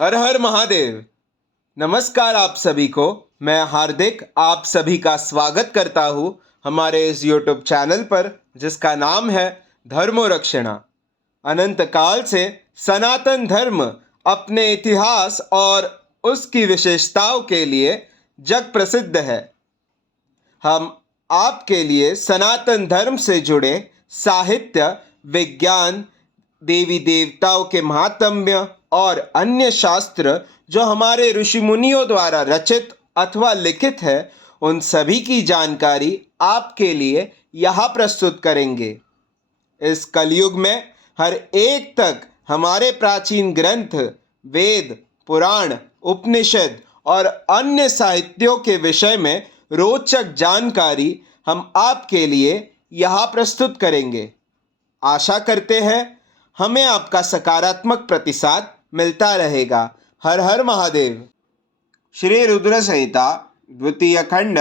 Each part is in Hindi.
हर हर महादेव। नमस्कार आप सभी को। मैं हार्दिक आप सभी का स्वागत करता हूँ हमारे इस YouTube चैनल पर जिसका नाम है धर्मोरक्षणा। अनंत काल से सनातन धर्म अपने इतिहास और उसकी विशेषताओं के लिए जग प्रसिद्ध है। हम आपके लिए सनातन धर्म से जुड़े साहित्य, विज्ञान, देवी देवताओं के महात्म्य और अन्य शास्त्र जो हमारे ऋषि मुनियों द्वारा रचित अथवा लिखित है, उन सभी की जानकारी आपके लिए यहाँ प्रस्तुत करेंगे। इस कलयुग में हर एक तक हमारे प्राचीन ग्रंथ, वेद, पुराण, उपनिषद और अन्य साहित्यों के विषय में रोचक जानकारी हम आपके लिए यहाँ प्रस्तुत करेंगे। आशा करते हैं हमें आपका सकारात्मक प्रतिसाद मिलता रहेगा। हर हर महादेव। श्री रुद्र संहिता द्वितीय खंड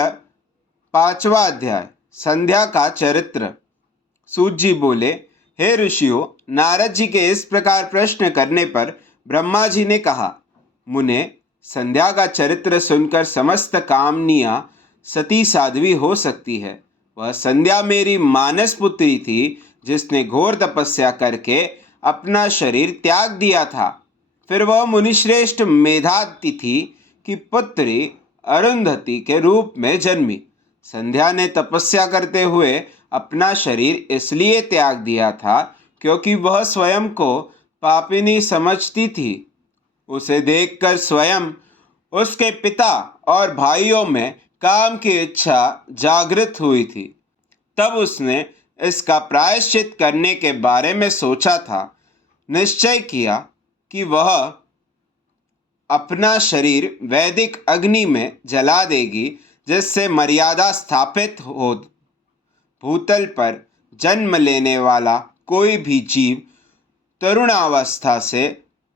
5वां अध्याय संध्या का चरित्र। सूत जी बोले, हे ऋषियों, नारद जी के इस प्रकार प्रश्न करने पर ब्रह्मा जी ने कहा, मुने, संध्या का चरित्र सुनकर समस्त कामनियां सती साध्वी हो सकती है। वह संध्या मेरी मानस पुत्री थी जिसने घोर तपस्या करके अपना शरीर त्याग दिया था। फिर वह मुनिश्रेष्ठ मेधातिथि की पुत्री अरुंधति के रूप में जन्मी। संध्या ने तपस्या करते हुए अपना शरीर इसलिए त्याग दिया था क्योंकि वह स्वयं को पापिनी समझती थी। उसे देखकर स्वयं उसके पिता और भाइयों में काम की इच्छा जागृत हुई थी। तब उसने इसका प्रायश्चित करने के बारे में सोचा था। निश्चय किया कि वह अपना शरीर वैदिक अग्नि में जला देगी, जिससे मर्यादा स्थापित हो। भूतल पर जन्म लेने वाला कोई भी जीव तरुणावस्था से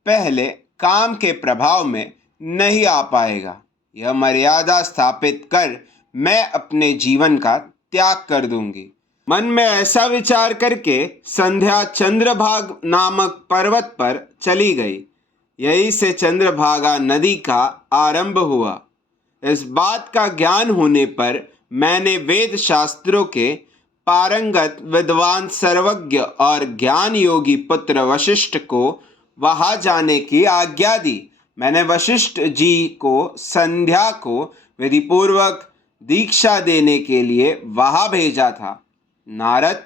पहले काम के प्रभाव में नहीं आ पाएगा। यह मर्यादा स्थापित कर मैं अपने जीवन का त्याग कर दूंगी। मन में ऐसा विचार करके संध्या चंद्रभाग नामक पर्वत पर चली गई। यहीं से चंद्रभागा नदी का आरंभ हुआ। इस बात का ज्ञान होने पर मैंने वेद शास्त्रों के पारंगत विद्वान, सर्वज्ञ और ज्ञान योगी पुत्र वशिष्ठ को वहां जाने की आज्ञा दी। मैंने वशिष्ठ जी को संध्या को विधिपूर्वक दीक्षा देने के लिए वहां भेजा था। नारद,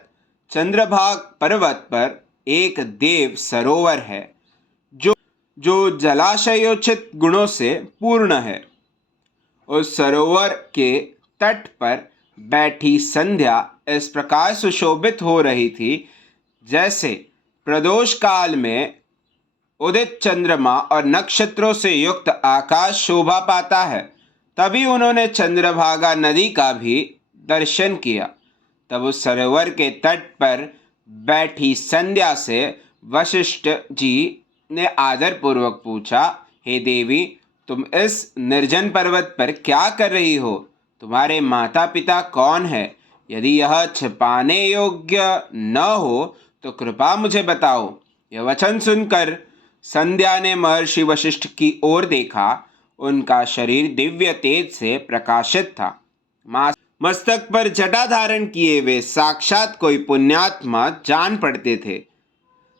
चंद्रभाग पर्वत पर एक देव सरोवर है जो जलाशयोचित गुणों से पूर्ण है। उस सरोवर के तट पर बैठी संध्या इस प्रकार सुशोभित हो रही थी जैसे प्रदोष काल में उदित चंद्रमा और नक्षत्रों से युक्त आकाश शोभा पाता है। तभी उन्होंने चंद्रभागा नदी का भी दर्शन किया। तब उस सरोवर के तट पर बैठी संध्या से वशिष्ठ जी ने आदर पूर्वक पूछा, हे देवी, तुम इस निर्जन पर्वत पर क्या कर रही हो? तुम्हारे माता पिता कौन है? यदि यह छिपाने योग्य न हो तो कृपा मुझे बताओ। यह वचन सुनकर संध्या ने महर्षि वशिष्ठ की ओर देखा। उनका शरीर दिव्य तेज से प्रकाशित था। मस्तक पर जटा धारण किए वे साक्षात कोई पुण्यात्मा जान पड़ते थे।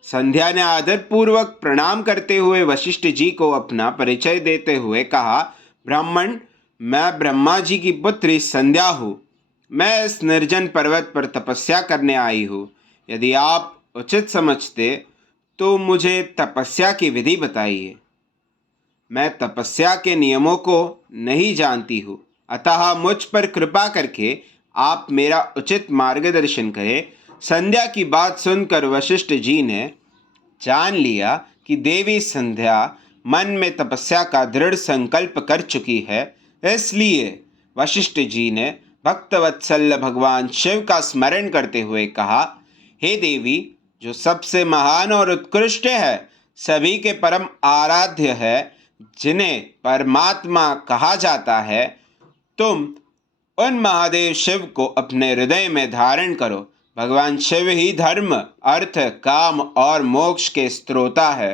संध्या ने आदर पूर्वक प्रणाम करते हुए वशिष्ठ जी को अपना परिचय देते हुए कहा, ब्राह्मण, मैं ब्रह्मा जी की पुत्री संध्या हूँ। मैं इस निर्जन पर्वत पर तपस्या करने आई हूँ। यदि आप उचित समझते तो मुझे तपस्या की विधि बताइए। मैं तपस्या के नियमों को नहीं जानती हूँ, अतः मुझ पर कृपा करके आप मेरा उचित मार्गदर्शन करें। संध्या की बात सुनकर वशिष्ठ जी ने जान लिया कि देवी संध्या मन में तपस्या का दृढ़ संकल्प कर चुकी है। इसलिए वशिष्ठ जी ने भक्तवत्सल भगवान शिव का स्मरण करते हुए कहा, हे देवी, जो सबसे महान और उत्कृष्ट है, सभी के परम आराध्य है, जिन्हें परमात्मा कहा जाता है, तुम उन महादेव शिव को अपने हृदय में धारण करो। भगवान शिव ही धर्म, अर्थ, काम और मोक्ष के स्रोता है।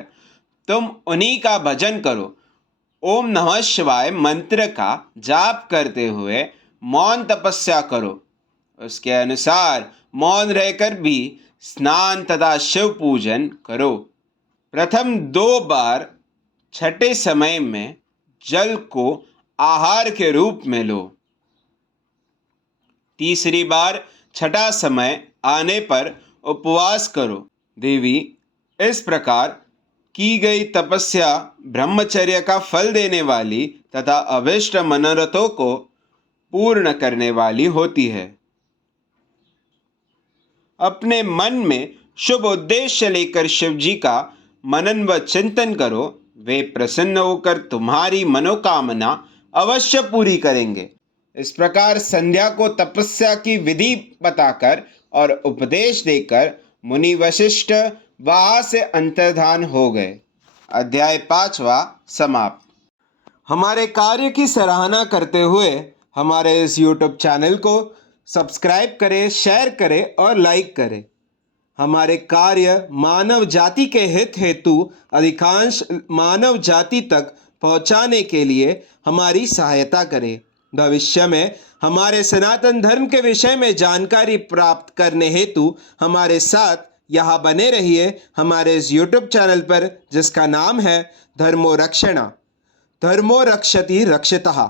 तुम उन्हीं का भजन करो। ओम नमः शिवाय मंत्र का जाप करते हुए मौन तपस्या करो। उसके अनुसार मौन रहकर भी स्नान तथा शिव पूजन करो। प्रथम 2 बार छठे समय में जल को आहार के रूप में लो। तीसरी बार छठा समय आने पर उपवास करो। देवी, इस प्रकार की गई तपस्या ब्रह्मचर्य का फल देने वाली तथा अभीष्ट मनोरथों को पूर्ण करने वाली होती है। अपने मन में शुभ उद्देश्य लेकर शिव जी का मनन व चिंतन करो। वे प्रसन्न होकर तुम्हारी मनोकामना अवश्य पूरी करेंगे। इस प्रकार संध्या को तपस्या की विधि बताकर और उपदेश देकर मुनि वशिष्ठ वहां से अंतर्धान हो गए। अध्याय 5वां समाप्त। हमारे कार्य की सराहना करते हुए हमारे इस YouTube चैनल को सब्सक्राइब करें, शेयर करें और लाइक करें। हमारे कार्य मानव जाति के हित हेतु अधिकांश मानव जाति तक पहुंचाने के लिए हमारी सहायता करें। भविष्य में हमारे सनातन धर्म के विषय में जानकारी प्राप्त करने हेतु हमारे साथ यहाँ बने रहिए हमारे इस YouTube चैनल पर, जिसका नाम है धर्मो रक्षणा। धर्मो रक्षति रक्षितः।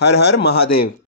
हर हर महादेव।